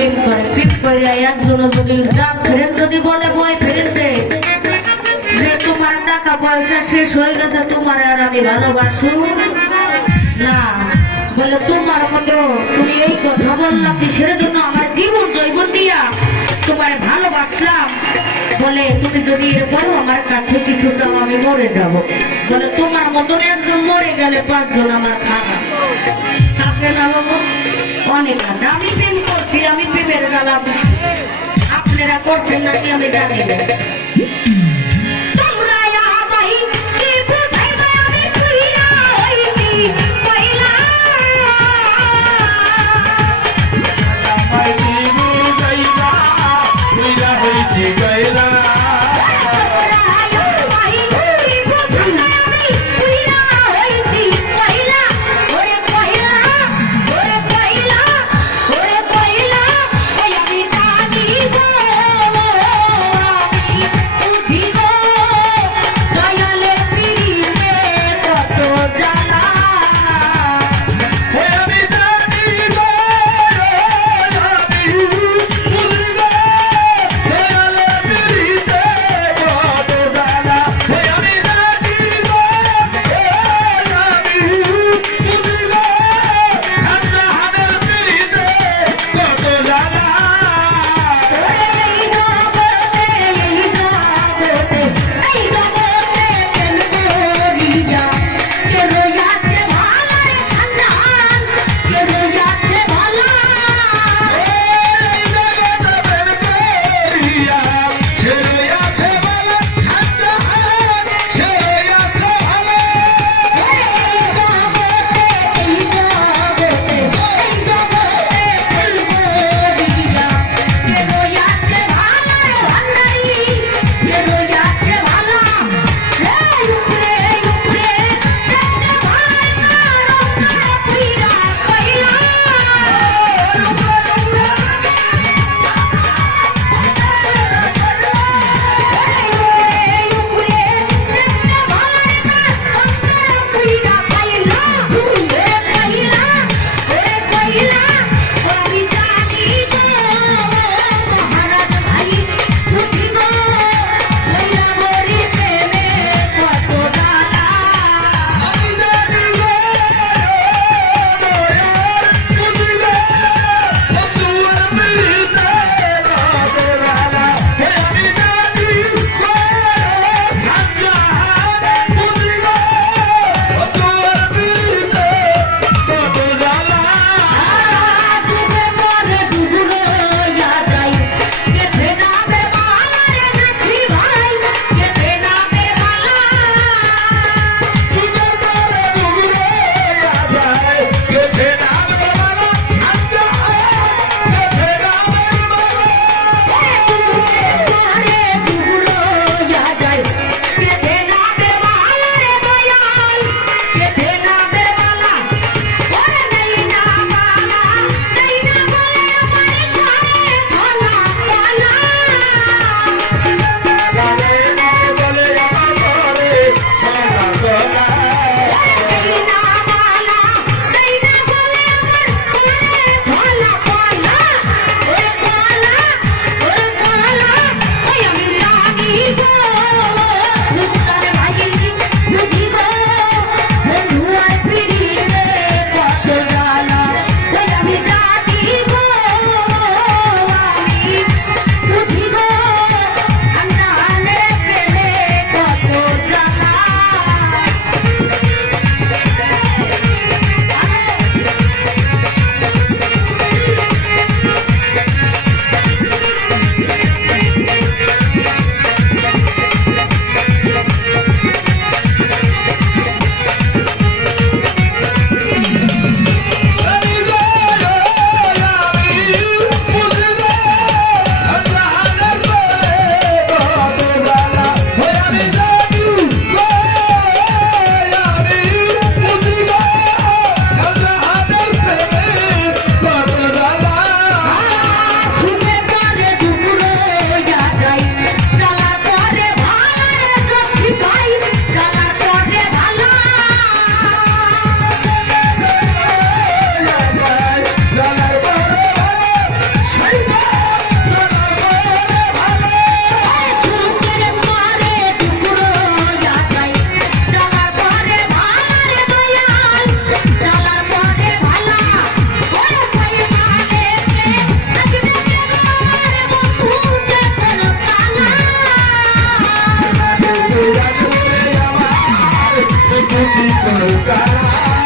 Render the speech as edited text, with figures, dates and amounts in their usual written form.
প্রেম করে প্রেম করে একজন যদি গার্লফ্রেন্ড যদি বলে বয়ফ্রেন্ডে যে তোমার টাকা পয়সা শেষ হয়ে গেছে তোমার আর আমি ভালোবাসু না, বলে তোমার মতো তুমি এই কথা বললাম কিসের জন্য আমার জীবন জৈবন দিয়া তোমার ভালোবাসলাম, বলে তুমি যদি এরপরও আমার কাছে কিছু চাও আমি মরে যাব, বলে তোমার মতন একজন মরে গেলে পাঁচজন আমার খারাপ আছে না বাবু। অনেক আছে, আমি প্রেম করছি, আমি প্রেমের গেলাম, আপনারা করছেন নাকি আমি জানি না। শীতল কালা